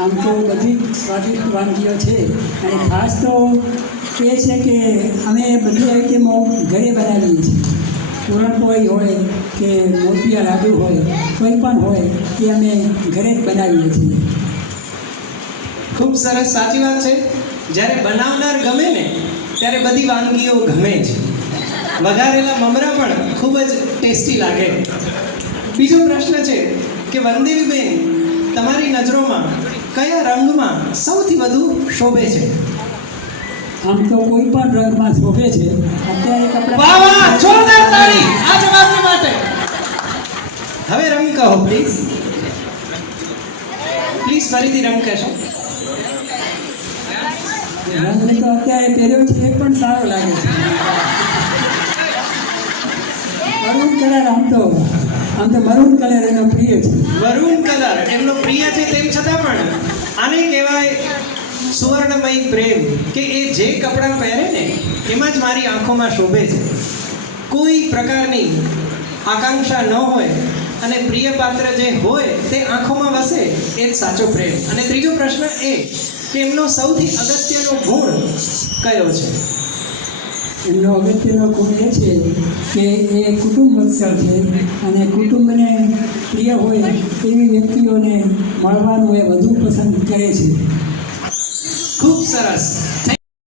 આમ તો બધી જ સ્વાદિષ્ટ વાનગીઓ છે અને ખાસ તો એ છે કે અમે બધી આઈટમો ઘરે બનાવીએ છીએ. પૂરણપોળી હોય કે મોતિયા લાડુ હોય કોઈ પણ હોય એ અમે ઘરે જ બનાવીએ છીએ. ખૂબ સરસ, સાચી વાત છે. જ્યારે બનાવનાર ગમે ને ત્યારે બધી વાનગીઓ ગમે જ. વઘારેલા મમરા પણ ખૂબ જ ટેસ્ટી લાગે. બીજો પ્રશ્ન છે કે વનદેવીબેન, તમારી નજરોમાં કયા રંગમાં સૌથી વધુ શોભે છે? આમ તો કોઈ પણ રંગમાં શોભે છે. અત્યારે કપડાં વાહ વાહ, જોરદાર તાળી આ જવાબની માટે. હવે રંગ કહો પ્લીઝ. પ્લીઝ ફરીથી રંગ કહેશો? રંગ તો અત્યારે પહેર્યો છે એ પણ સારો લાગે છે. મરૂન કલર આમ તો મરૂન કલર એનો પ્રિય છે. મરૂન કલર એમનો પ્રિય છે, તેમ છતાં પણ આને કહેવાય સુવર્ણમય પ્રેમ કે એ જે કપડાં પહેરે ને એમાં જ મારી આંખોમાં શોભે છે. કોઈ પ્રકારની આકાંક્ષા ન હોય અને પ્રિય પાત્ર જે હોય તે આંખોમાં વસે એ જ સાચો પ્રેમ. અને ત્રીજો પ્રશ્ન એ કે એમનો સૌથી અગત્યનો ગુણ કયો છે? એમનો અગત્યનો ગુણ એ છે કે એ કુટુંબ વત્સલ છે અને કુટુંબને પ્રિય હોય એવી વ્યક્તિઓને મળવાનું એ વધુ પસંદ કરે છે. ખૂબ સરસ.